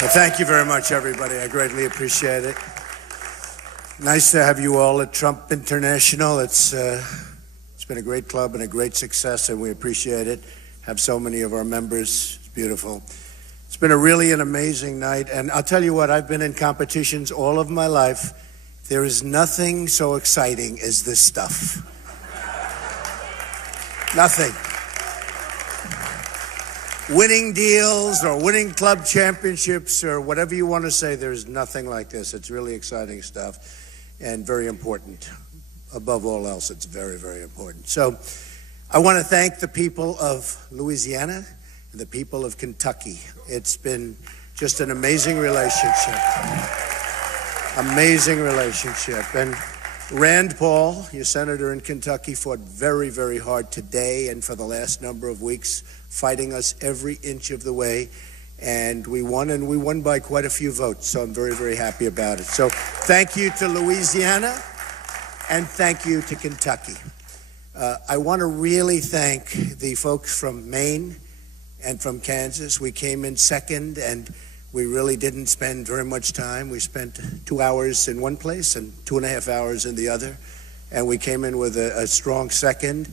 Well, thank you very much, everybody. I greatly appreciate it. Nice to have you all at Trump International. It's been a great club and a great success, and we appreciate it. Have so many of our members. It's beautiful. It's been an amazing night, and I'll tell you what, I've been in competitions all of my life. There is nothing so exciting as this stuff. Nothing. Winning deals or winning club championships or whatever you want to say, there's nothing like this. It's really exciting stuff and very important. Above all else, it's very, very important. So I want to thank the people of Louisiana and the people of Kentucky. It's been just an amazing relationship. Amazing relationship. And Rand Paul, your senator in Kentucky, fought very, very hard today and for the last number of weeks, fighting us every inch of the way. And we won by quite a few votes. So I'm very, very happy about it. So thank you to Louisiana and thank you to Kentucky. I want to really thank the folks from Maine and from Kansas. We came in second and we really didn't spend very much time. We spent 2 hours in one place and 2.5 hours in the other. And we came in with a strong second.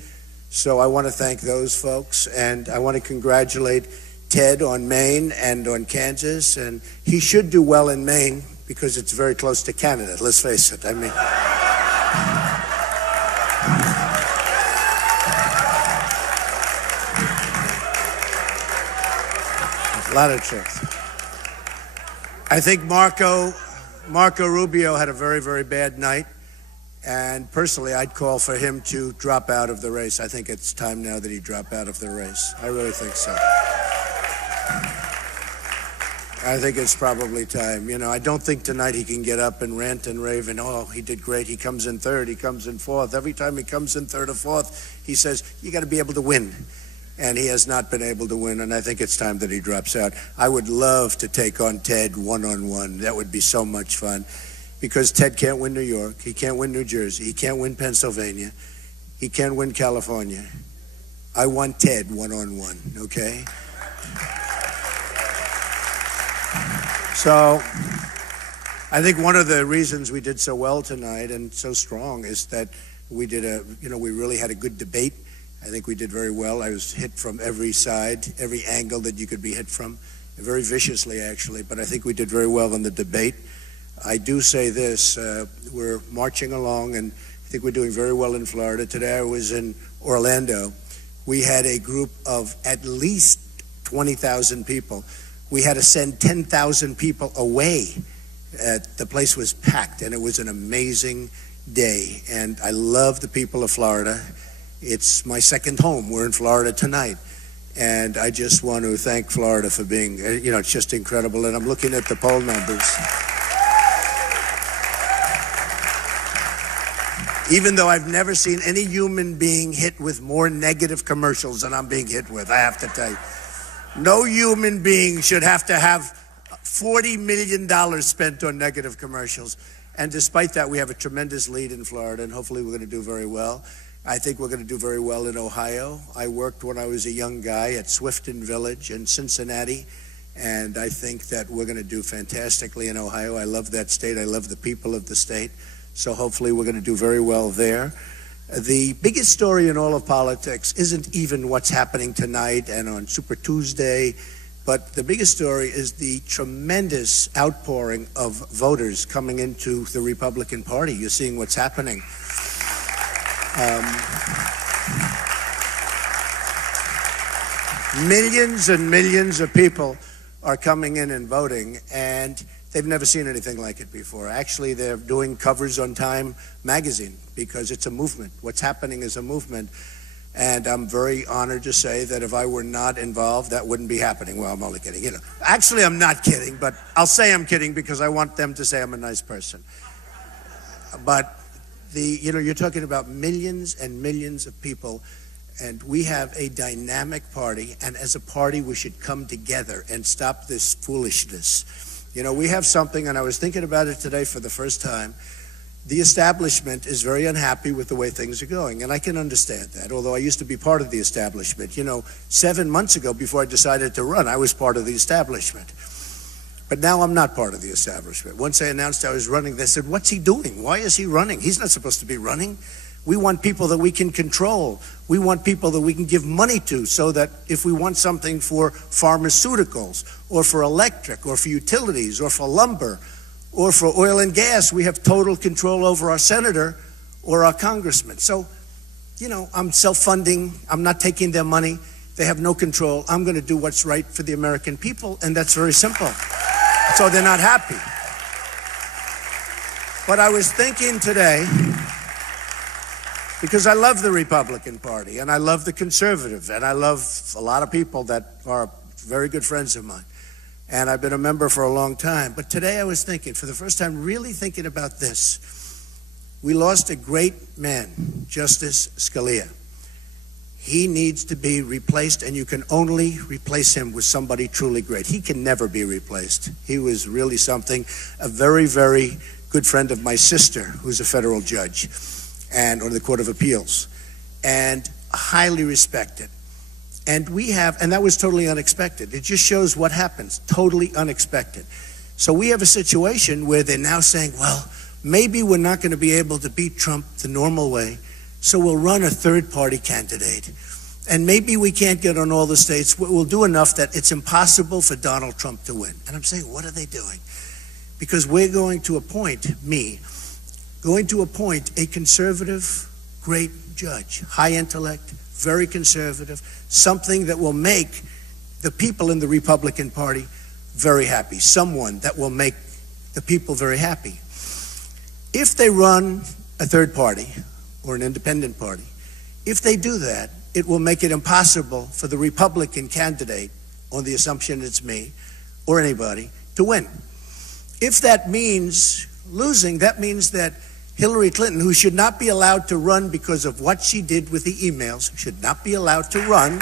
So I want to thank those folks. And I want to congratulate Ted on Maine and on Kansas. And he should do well in Maine because it's very close to Canada. Let's face it. I mean, a lot of truth. I think Marco Rubio had a very, very bad night. And personally, I'd call for him to drop out of the race. I think it's time now that he drop out of the race. I really think so. I think it's probably time. You know, I don't think tonight he can get up and rant and rave and, oh, he did great. He comes in third. He comes in fourth. Every time he comes in third or fourth, he says, you got to be able to win. And he has not been able to win, and I think it's time that he drops out. I would love to take on Ted one-on-one. That would be so much fun. Because Ted can't win New York, he can't win New Jersey, he can't win Pennsylvania, he can't win California. I want Ted one-on-one, okay? So I think one of the reasons we did so well tonight and so strong is that we really had a good debate. I think we did very well. I was hit from every side, every angle that you could be hit from, very viciously actually, but I think we did very well in the debate. I do say this, we're marching along and I think we're doing very well in Florida. Today I was in Orlando. We had a group of at least 20,000 people. We had to send 10,000 people away. The place was packed and it was an amazing day. And I love the people of Florida. It's my second home. We're in Florida tonight. And I just want to thank Florida for being, it's just incredible. And I'm looking at the poll numbers. Even though I've never seen any human being hit with more negative commercials than I'm being hit with, I have to tell you. No human being should have to have $40 million spent on negative commercials. And despite that, we have a tremendous lead in Florida, and hopefully we're going to do very well. I think we're going to do very well in Ohio. I worked when I was a young guy at Swifton Village in Cincinnati, and I think that we're going to do fantastically in Ohio. I love that state. I love the people of the state. So hopefully we're going to do very well there. The biggest story in all of politics isn't even what's happening tonight and on Super Tuesday, but the biggest story is the tremendous outpouring of voters coming into the Republican Party. You're seeing what's happening. Millions and millions of people are coming in and voting, and they've never seen anything like it before. Actually, they're doing covers on Time magazine because it's a movement. What's happening is a movement. And I'm very honored to say that if I were not involved, that wouldn't be happening. Well, I'm only kidding. Actually, I'm not kidding, but I'll say I'm kidding because I want them to say I'm a nice person. But you're talking about millions and millions of people, and we have a dynamic party. And as a party, we should come together and stop this foolishness. We have something, and I was thinking about it today for the first time. The establishment is very unhappy with the way things are going, and I can understand that, although I used to be part of the establishment. 7 months ago, before I decided to run, I was part of the establishment. But now I'm not part of the establishment. Once I announced I was running, they said, what's he doing? Why is he running? He's not supposed to be running. We want people that we can control. We want people that we can give money to, so that if we want something for pharmaceuticals or for electric or for utilities or for lumber or for oil and gas, we have total control over our senator or our congressman. So, you know, I'm self-funding. I'm not taking their money. They have no control. I'm going to do what's right for the American people, and that's very simple. So they're not happy. But I was thinking today, because I love the Republican Party, and I love the conservative, and I love a lot of people that are very good friends of mine, and I've been a member for a long time. But today I was thinking, for the first time, really thinking about this. We lost a great man, Justice Scalia. He needs to be replaced, and you can only replace him with somebody truly great. He can never be replaced. He was really something. A very, very good friend of my sister, who's a federal judge and on the Court of Appeals, and highly respected. And that was totally unexpected. It just shows what happens, totally unexpected. So we have a situation where they're now saying, well, maybe we're not going to be able to beat Trump the normal way, so we'll run a third-party candidate. And maybe we can't get on all the states. We'll do enough that it's impossible for Donald Trump to win. And I'm saying, what are they doing? Because we're going to appoint a conservative, great judge, high intellect, very conservative, something that will make the people in the Republican Party very happy, someone that will make the people very happy. If they run a third party or an independent party, if they do that, it will make it impossible for the Republican candidate, on the assumption it's me or anybody, to win. If that means losing, that means that Hillary Clinton, who should not be allowed to run because of what she did with the emails, should not be allowed to run.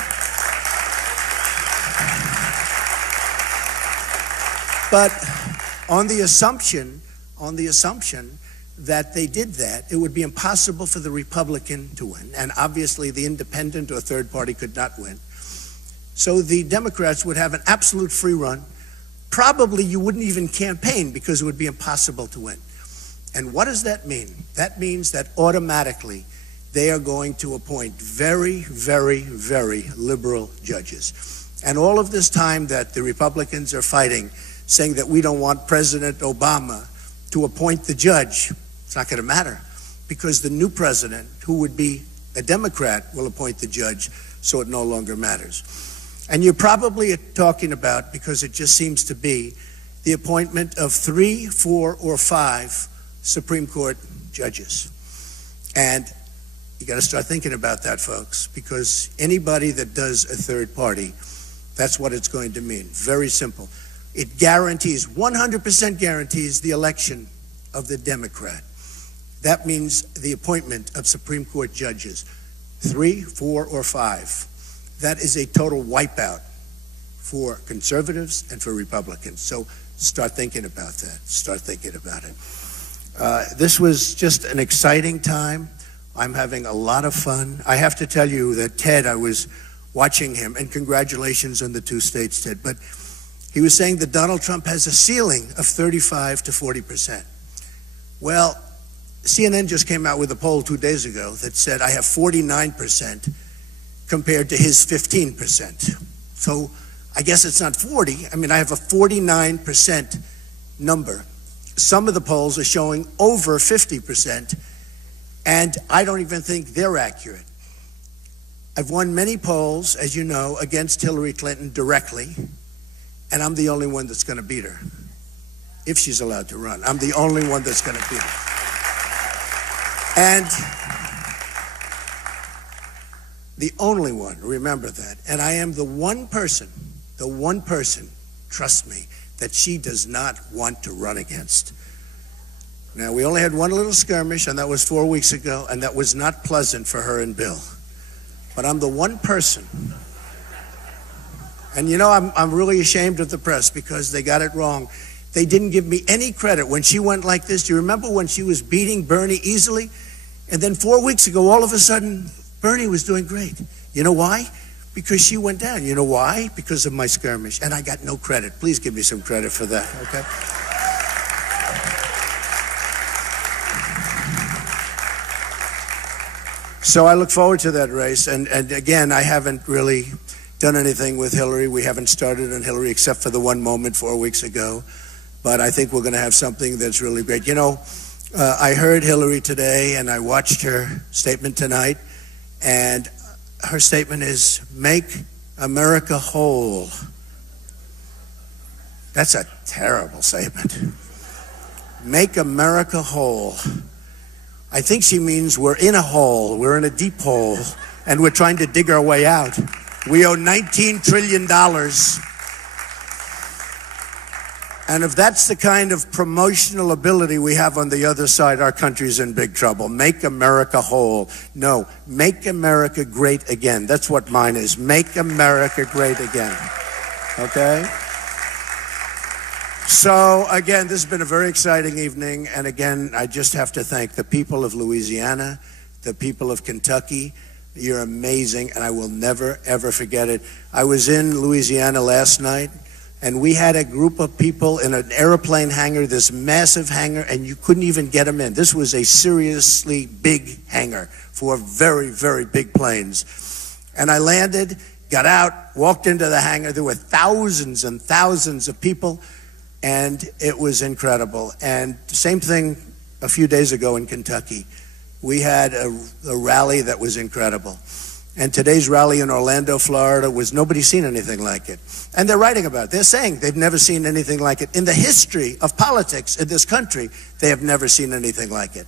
But on the assumption that they did that, it would be impossible for the Republican to win. And obviously the independent or third party could not win. So the Democrats would have an absolute free run. Probably you wouldn't even campaign because it would be impossible to win. And what does that mean? That means that automatically they are going to appoint very, very, very liberal judges. And all of this time that the Republicans are fighting, saying that we don't want President Obama to appoint the judge, it's not going to matter, because the new president, who would be a Democrat, will appoint the judge, so it no longer matters. And you're probably talking about, because it just seems to be, the appointment of 3, 4, or 5 Supreme Court judges. And you got to start thinking about that, folks, because anybody that does a third party, that's what it's going to mean. Very simple. It guarantees, 100% guarantees the election of the Democrat. That means the appointment of Supreme Court judges, 3, 4, or 5. That is a total wipeout for conservatives and for Republicans. So start thinking about that. Start thinking about it. This was just an exciting time. I'm having a lot of fun. I have to tell you that Ted, I was watching him, and congratulations on the 2 states, Ted, but he was saying that Donald Trump has a ceiling of 35 to 40%. Well, CNN just came out with a poll 2 days ago that said I have 49% compared to his 15%. So I guess it's not 40. I mean, I have a 49% number. Some of the polls are showing over 50%, and I don't even think they're accurate. I've won many polls, as you know, against Hillary Clinton directly, and I'm the only one that's going to beat her, if she's allowed to run. I'm the only one that's going to beat her. And the only one, remember that. And I am the one person, trust me, that she does not want to run against. Now, we only had one little skirmish, and that was 4 weeks ago, and that was not pleasant for her and Bill. But I'm the one person. And you know, I'm really ashamed of the press because they got it wrong. They didn't give me any credit when she went like this. Do you remember when she was beating Bernie easily? And then 4 weeks ago, all of a sudden, Bernie was doing great. You know why? because she went down. You know why? Because of my skirmish. And I got no credit. Please give me some credit for that, okay? So I look forward to that race. And again, I haven't really done anything with Hillary. We haven't started on Hillary except for the one moment 4 weeks ago. But I think we're going to have something that's really great. You know, I heard Hillary today, and I watched her statement tonight. And her statement is, make America whole. That's a terrible statement. Make America whole. I think she means we're in a hole, we're in a deep hole, and we're trying to dig our way out. We owe $19 trillion. And if that's the kind of promotional ability we have on the other side, our country's in big trouble. Make America whole. No, make America great again. That's what mine is. Make America great again. Okay? So, again, this has been a very exciting evening. And again, I just have to thank the people of Louisiana, the people of Kentucky. You're amazing, and I will never, ever forget it. I was in Louisiana last night, and we had a group of people in an airplane hangar, this massive hangar, and you couldn't even get them in. This was a seriously big hangar for very, very big planes. And I landed, got out, walked into the hangar. There were thousands and thousands of people, and it was incredible. And same thing a few days ago in Kentucky. We had a rally that was incredible. And today's rally in Orlando, Florida, was nobody seen anything like it. And they're writing about it. They're saying they've never seen anything like it. In the history of politics in this country, they have never seen anything like it.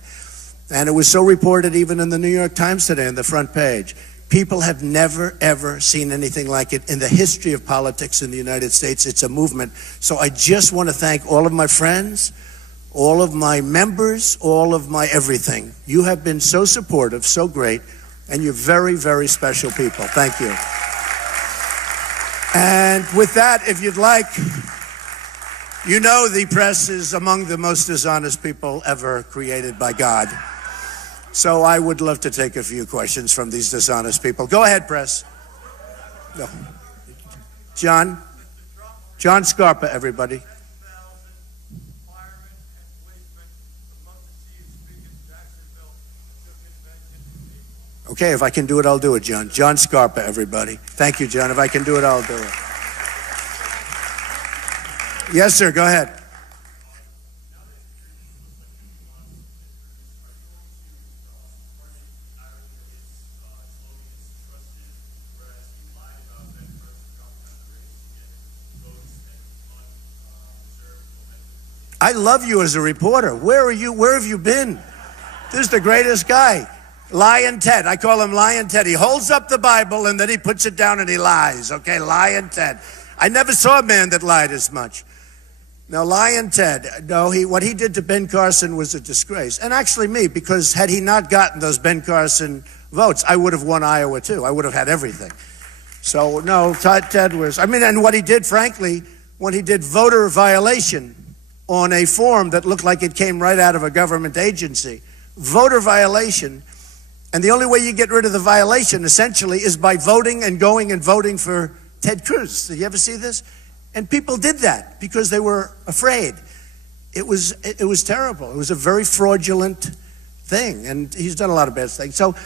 And it was so reported even in the New York Times today on the front page. People have never, ever seen anything like it in the history of politics in the United States. It's a movement. So I just want to thank all of my friends, all of my members, all of my everything. You have been so supportive, so great. And you're very, very special people. Thank you. And with that, if you'd like, you know the press is among the most dishonest people ever created by God. So I would love to take a few questions from these dishonest people. Go ahead, press. No. John Scarpa, everybody. Okay, if I can do it, I'll do it, John. John Scarpa, everybody. Thank you, John. If I can do it, I'll do it. Yes, sir, go ahead. I love you as a reporter. Where are you? Where have you been? This is the greatest guy. Lion Ted. I call him Lion Ted. He holds up the Bible and then he puts it down and he lies. Okay, Lion Ted. I never saw a man that lied as much. Now, Lion Ted, no, what he did to Ben Carson was a disgrace. And actually me, because had he not gotten those Ben Carson votes, I would have won Iowa too. I would have had everything. So, no, Ted was, and what he did, frankly, when he did voter violation on a form that looked like it came right out of a government agency, voter violation. And the only way you get rid of the violation, essentially, is by voting and going and voting for Ted Cruz. Did you ever see this? And people did that because they were afraid. It was terrible. It was a very fraudulent thing, and he's done a lot of bad things. So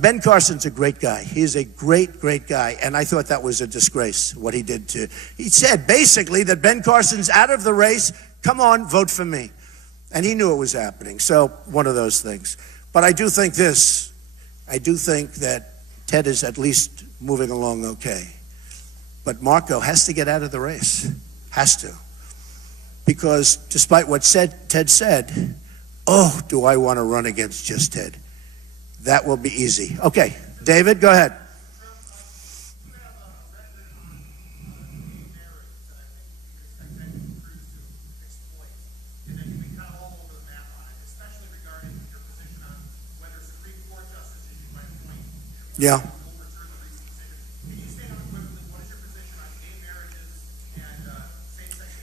Ben Carson's a great guy. He's a great, great guy, and I thought that was a disgrace, what he did to... He said, basically, that Ben Carson's out of the race. Come on, vote for me. And he knew it was happening. So one of those things. But I do think this. I do think that Ted is at least moving along okay. But Marco has to get out of the race. Has to. Because despite what Ted said, oh, do I want to run against just Ted. That will be easy. Okay, David, go ahead. Yeah.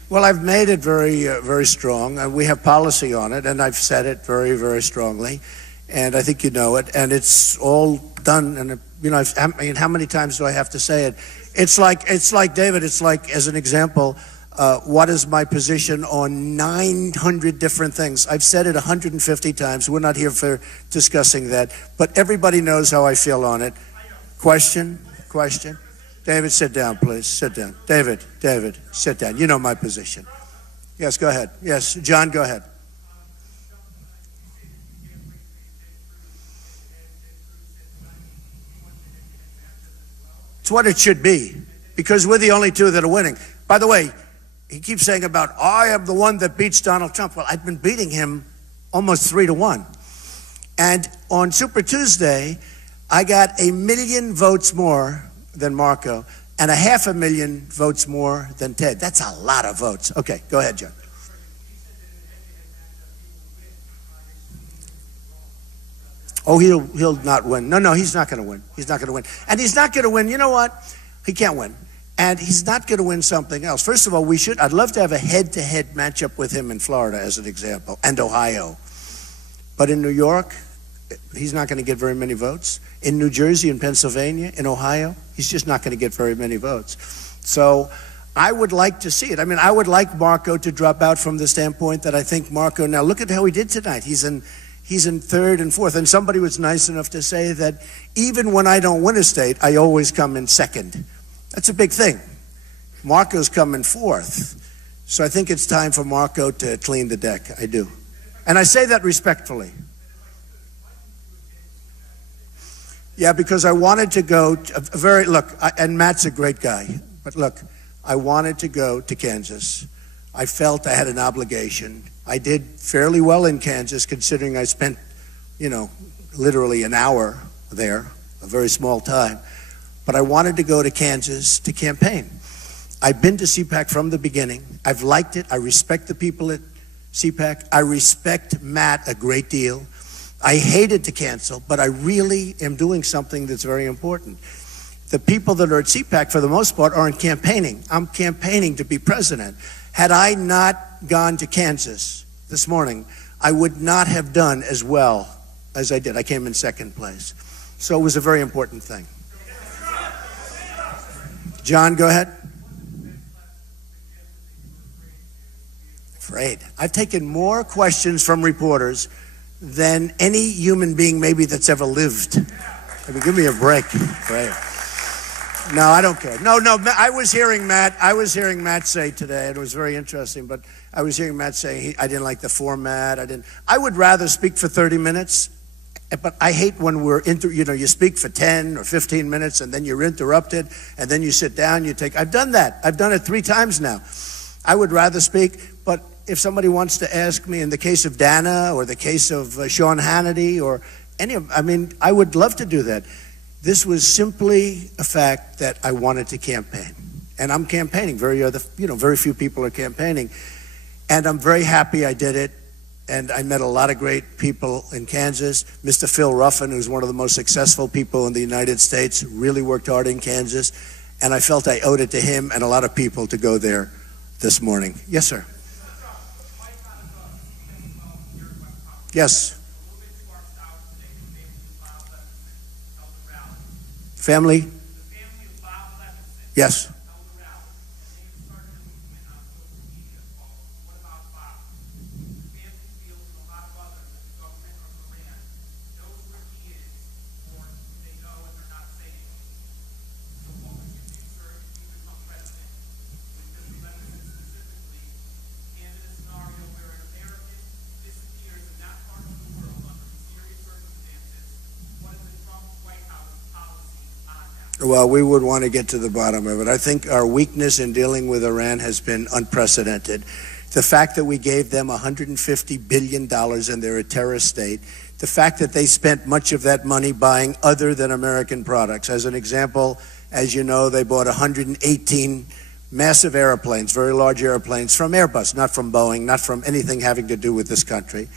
Well, I've made it very, very strong. We have policy on it, and I've said it very, very strongly. And I think you know it. And it's all done, and I mean, how many times do I have to say it? It's like David, it's like, as an example, what is my position on 900 different things? I've said it 150 times. We're not here for discussing that, but everybody knows how I feel on it. Question? David, sit down, please. Sit down. David, sit down. You know my position. Yes, go ahead. Yes, John, go ahead. It's what it should be, because we're the only two that are winning. By the way, he keeps saying about, I am the one that beats Donald Trump. Well, I've been beating him almost 3-1. And on Super Tuesday, I got 1 million votes more than Marco and 500,000 votes more than Ted. That's a lot of votes. Okay, go ahead, John. Oh, he'll not win. No, he's not going to win. He's not going to win. And he's not going to win. You know what? He can't win. And he's not going to win something else. First of all, I'd love to have a head-to-head matchup with him in Florida, as an example, and Ohio. But in New York, he's not going to get very many votes. In New Jersey, in Pennsylvania, in Ohio, he's just not going to get very many votes. So I would like to see it. I mean, I would like Marco to drop out from the standpoint that I think Marco, now look at how he did tonight. He's in third and fourth. And somebody was nice enough to say that even when I don't win a state, I always come in second. That's a big thing. Marco's come in fourth. So I think it's time for Marco to clean the deck. I do. And I say that respectfully. Yeah, because I wanted to go, and Matt's a great guy, but look, I wanted to go to Kansas. I felt I had an obligation. I did fairly well in Kansas, considering I spent, literally an hour there, a very small time. But I wanted to go to Kansas to campaign. I've been to CPAC from the beginning. I've liked it. I respect the people at CPAC. I respect Matt a great deal. I hated to cancel, but I really am doing something that's very important. The people that are at CPAC, for the most part, aren't campaigning. I'm campaigning to be president. Had I not gone to Kansas this morning, I would not have done as well as I did. I came in second place. So it was a very important thing. John, go ahead. Afraid. I've taken more questions from reporters than any human being maybe that's ever lived. I mean, give me a break. Right. No, I don't care. No, I was hearing Matt say today, and it was very interesting, but I was hearing Matt say I didn't like the format. I would rather speak for 30 minutes, but I hate when you speak for 10 or 15 minutes and then you're interrupted and then you sit down, I've done that. I've done it 3 times now. I would rather speak, but if somebody wants to ask me in the case of Dana or the case of Sean Hannity or I would love to do that. This was simply a fact that I wanted to campaign. And I'm campaigning. Very few people are campaigning. And I'm very happy I did it. And I met a lot of great people in Kansas. Mr. Phil Ruffin, who's one of the most successful people in the United States, really worked hard in Kansas. And I felt I owed it to him and a lot of people to go there this morning. Yes, sir. Yes. Family? Yes. Well, we would want to get to the bottom of it. I think our weakness in dealing with Iran has been unprecedented. The fact that we gave them $150 billion and they're a terrorist state, the fact that they spent much of that money buying other than American products. As an example, as you know, they bought 118 massive airplanes, very large airplanes from Airbus, not from Boeing, not from anything having to do with this country.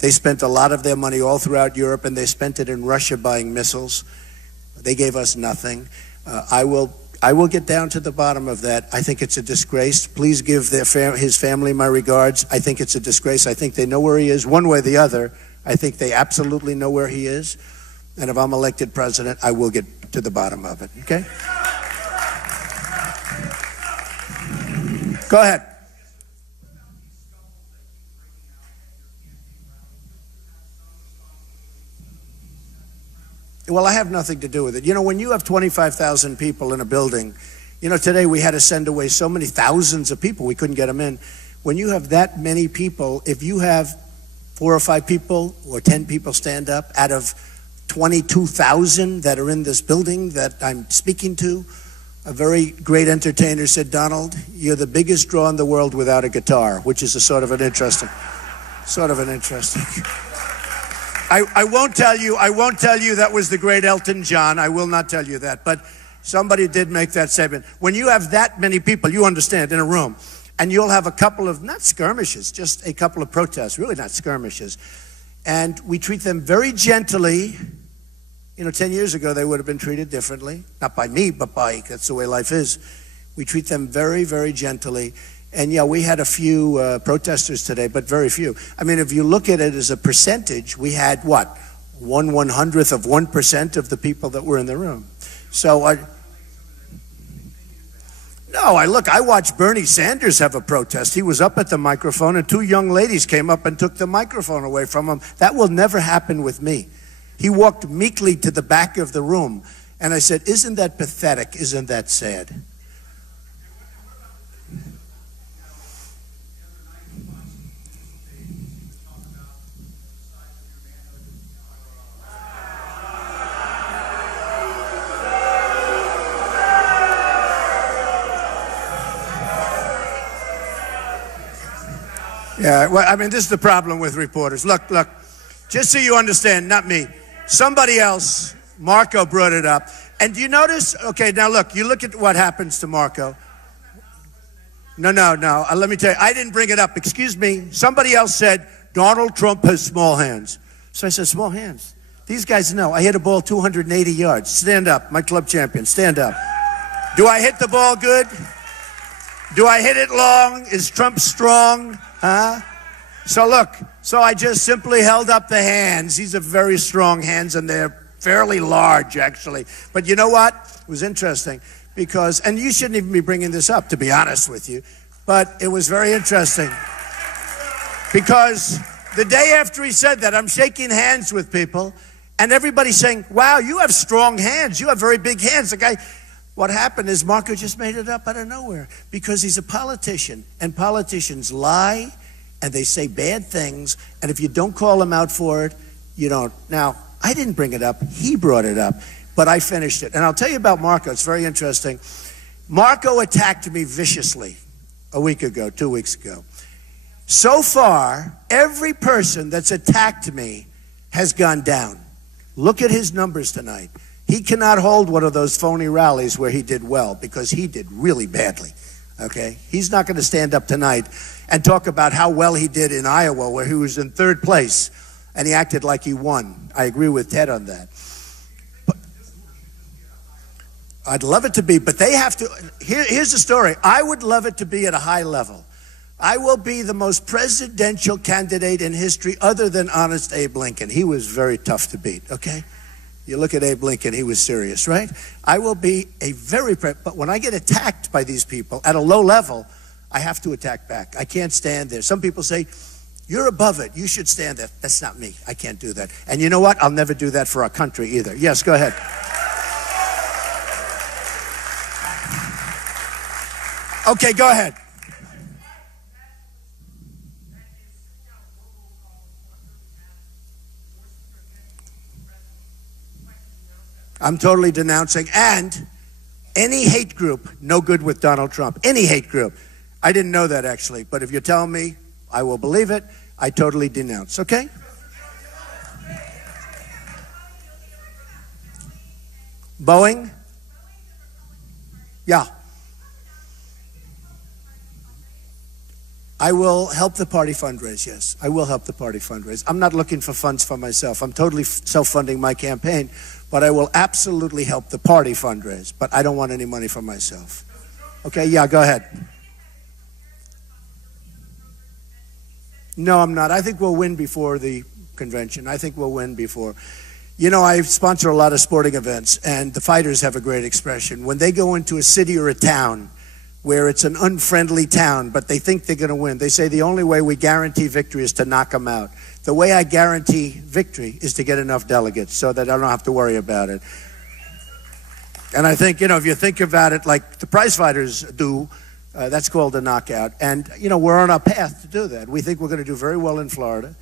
They spent a lot of their money all throughout Europe, and they spent it in Russia buying missiles. They gave us nothing. I will get down to the bottom of that. I think it's a disgrace. Please give his family my regards. I think it's a disgrace. I think they know where he is, one way or the other. I think they absolutely know where he is. And if I'm elected president, I will get to the bottom of it, okay? Go ahead. Well, I have nothing to do with it. You know, when you have 25,000 people in a building, you know, today we had to send away so many thousands of people, we couldn't get them in. When you have that many people, if you have 4 or 5 people or 10 people stand up out of 22,000 that are in this building that I'm speaking to, a very great entertainer said, Donald, you're the biggest draw in the world without a guitar, which is a sort of an interesting. I won't tell you that was the great Elton John. I will not tell you that. But somebody did make that statement. When you have that many people, you understand, in a room, and you'll have a couple of, not skirmishes, just a couple of protests, really not skirmishes. And we treat them very gently. You know, 10 years ago, they would have been treated differently. Not by me, but that's the way life is. We treat them very, very gently. And yeah, we had a few protesters today, but very few. I mean, if you look at it as a percentage, we had what? 1/100th of 1% of the people that were in the room. So I watched Bernie Sanders have a protest. He was up at the microphone and 2 young ladies came up and took the microphone away from him. That will never happen with me. He walked meekly to the back of the room. And I said, isn't that pathetic? Isn't that sad? Yeah, well, I mean, this is the problem with reporters. Look, just so you understand, not me. Somebody else, Marco brought it up. And do you notice? Okay, now look, you look at what happens to Marco. No. Let me tell you, I didn't bring it up. Excuse me. Somebody else said, Donald Trump has small hands. So I said, small hands? These guys know. I hit a ball 280 yards. Stand up, my club champion, stand up. Do I hit the ball good? Do I hit it long? Is Trump strong? Huh? So I just simply held up the hands. These are very strong hands, and they're fairly large, actually. But you know what? It was interesting because, and you shouldn't even be bringing this up, to be honest with you, but it was very interesting because the day after he said that, I'm shaking hands with people, and everybody's saying, wow, you have strong hands. You have very big hands. The guy... What happened is Marco just made it up out of nowhere because he's a politician, and politicians lie and they say bad things, and if you don't call them out for it, you don't. Now, I didn't bring it up. He brought it up, but I finished it. And I'll tell you about Marco. It's very interesting. Marco attacked me viciously a week ago, 2 weeks ago. So far, every person that's attacked me has gone down. Look at his numbers tonight. He cannot hold one of those phony rallies where he did well because he did really badly, okay? He's not going to stand up tonight and talk about how well he did in Iowa where he was in 3rd place and he acted like he won. I agree with Ted on that. But I'd love it to be, but they have to, here's the story. I would love it to be at a high level. I will be the most presidential candidate in history other than Honest Abe Lincoln. He was very tough to beat, okay? You look at Abe Lincoln, he was serious, right? I will be but when I get attacked by these people at a low level, I have to attack back. I can't stand there. Some people say, you're above it. You should stand there. That's not me. I can't do that. And you know what? I'll never do that for our country either. Yes, go ahead. Okay, go ahead. I'm totally denouncing, and any hate group, no good with Donald Trump. Any hate group. I didn't know that, actually, but if you're telling me, I will believe it. I totally denounce, okay? Boeing? Yeah. I will help the party fundraise, yes. I will help the party fundraise. I'm not looking for funds for myself. I'm totally self-funding my campaign, but I will absolutely help the party fundraise. But I don't want any money for myself. Okay, yeah, go ahead. No, I'm not. I think we'll win before the convention. I think we'll win before. You know, I sponsor a lot of sporting events, and the fighters have a great expression. When they go into a city or a town where it's an unfriendly town, but they think they're going to win, they say the only way we guarantee victory is to knock them out. The way I guarantee victory is to get enough delegates so that I don't have to worry about it. And I think, if you think about it like the prize fighters do, that's called a knockout. And, we're on our path to do that. We think we're going to do very well in Florida.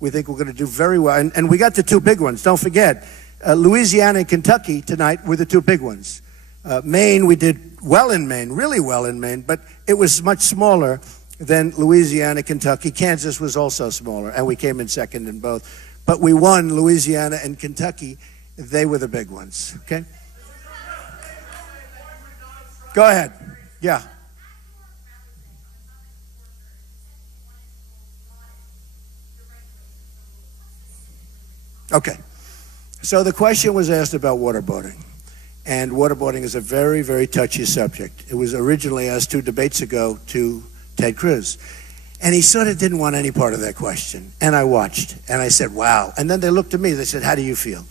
We think we're going to do very well. And we got the two big ones. Don't forget, Louisiana and Kentucky tonight were the two big ones. Maine, we did well in Maine, really well in Maine, but it was much smaller than Louisiana, Kentucky. Kansas was also smaller, and we came in second in both. But we won Louisiana and Kentucky. They were the big ones, okay? Go ahead. Yeah. Okay. So the question was asked about waterboarding. And waterboarding is a very, very touchy subject. It was originally asked 2 debates ago to Ted Cruz. And he sort of didn't want any part of that question. And I watched. And I said, wow. And then they looked at me. They said, how do you feel?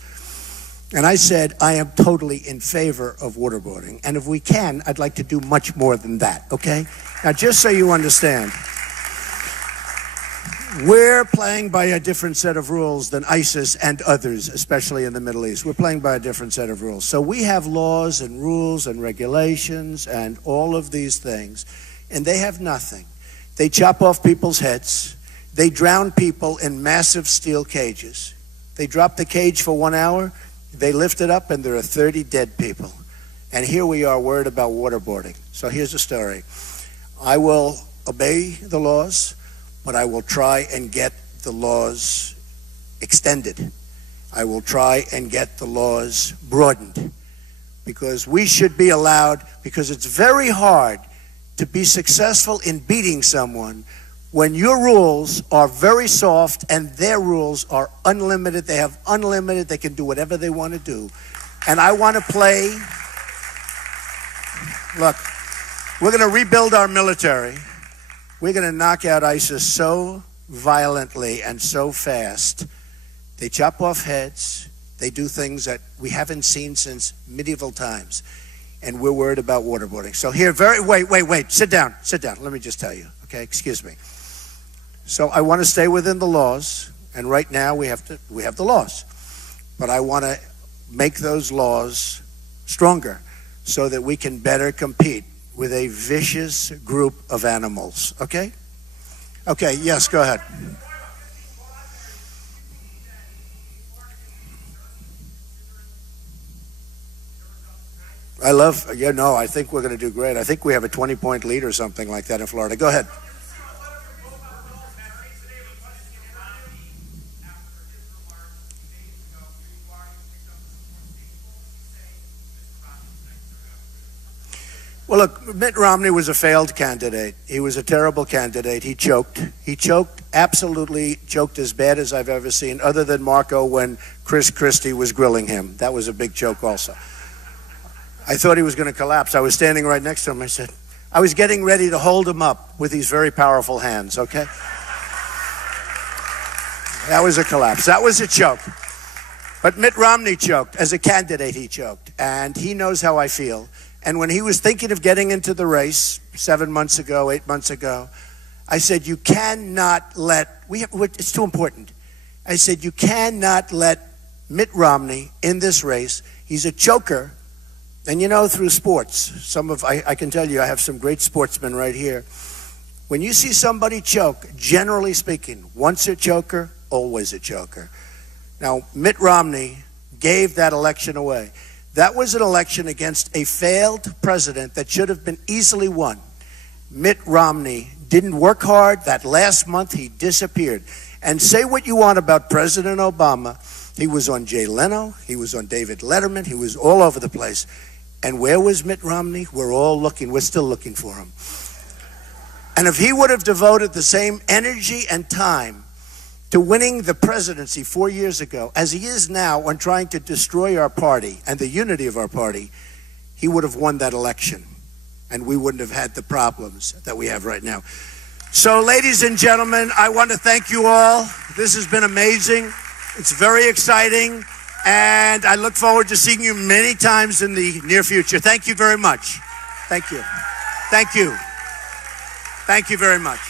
And I said, I am totally in favor of waterboarding. And if we can, I'd like to do much more than that, okay? Now, just so you understand, we're playing by a different set of rules than ISIS and others, especially in the Middle East. We're playing by a different set of rules. So we have laws and rules and regulations and all of these things, and they have nothing. They chop off people's heads. They drown people in massive steel cages. They drop the cage for 1 hour. They lift it up, and there are 30 dead people. And here we are worried about waterboarding. So here's the story. I will obey the laws, but I will try and get the laws extended. I will try and get the laws broadened, because we should be allowed, because it's very hard to be successful in beating someone when your rules are very soft and their rules are unlimited. They have unlimited, they can do whatever they want to do. And I want to play, look, we're going to rebuild our military. We're going to knock out ISIS so violently and so fast. They chop off heads. They do things that we haven't seen since medieval times. And we're worried about waterboarding. So here, wait, sit down. Let me just tell you, okay? Excuse me. So I want to stay within the laws, and right now we have the laws. But I want to make those laws stronger so that we can better compete with a vicious group of animals, okay? Okay, yes, go ahead. I think we're going to do great. I think we have a 20-point lead or something like that in Florida. Go ahead. Well, look, Mitt Romney was a failed candidate. He was a terrible candidate. He choked. Absolutely choked as bad as I've ever seen, other than Marco when Chris Christie was grilling him. That was a big choke also. I thought he was going to collapse. I was standing right next to him. I was getting ready to hold him up with these very powerful hands, okay? That was a collapse. That was a choke. But Mitt Romney choked. As a candidate, he choked. And he knows how I feel. And when he was thinking of getting into the race 7 months ago, 8 months ago, I said, you cannot let, it's too important. I said, you cannot let Mitt Romney in this race. He's a choker. And through sports, I can tell you, I have some great sportsmen right here. When you see somebody choke, generally speaking, once a choker, always a choker. Now, Mitt Romney gave that election away. That was an election against a failed president that should have been easily won. Mitt Romney didn't work hard. That last month, he disappeared. And say what you want about President Obama. He was on Jay Leno. He was on David Letterman. He was all over the place. And where was Mitt Romney? We're still looking for him. And if he would have devoted the same energy and time to winning the presidency 4 years ago, as he is now on trying to destroy our party and the unity of our party, he would have won that election. And we wouldn't have had the problems that we have right now. So, ladies and gentlemen, I want to thank you all. This has been amazing. It's very exciting. And I look forward to seeing you many times in the near future. Thank you very much. Thank you. Thank you. Thank you very much.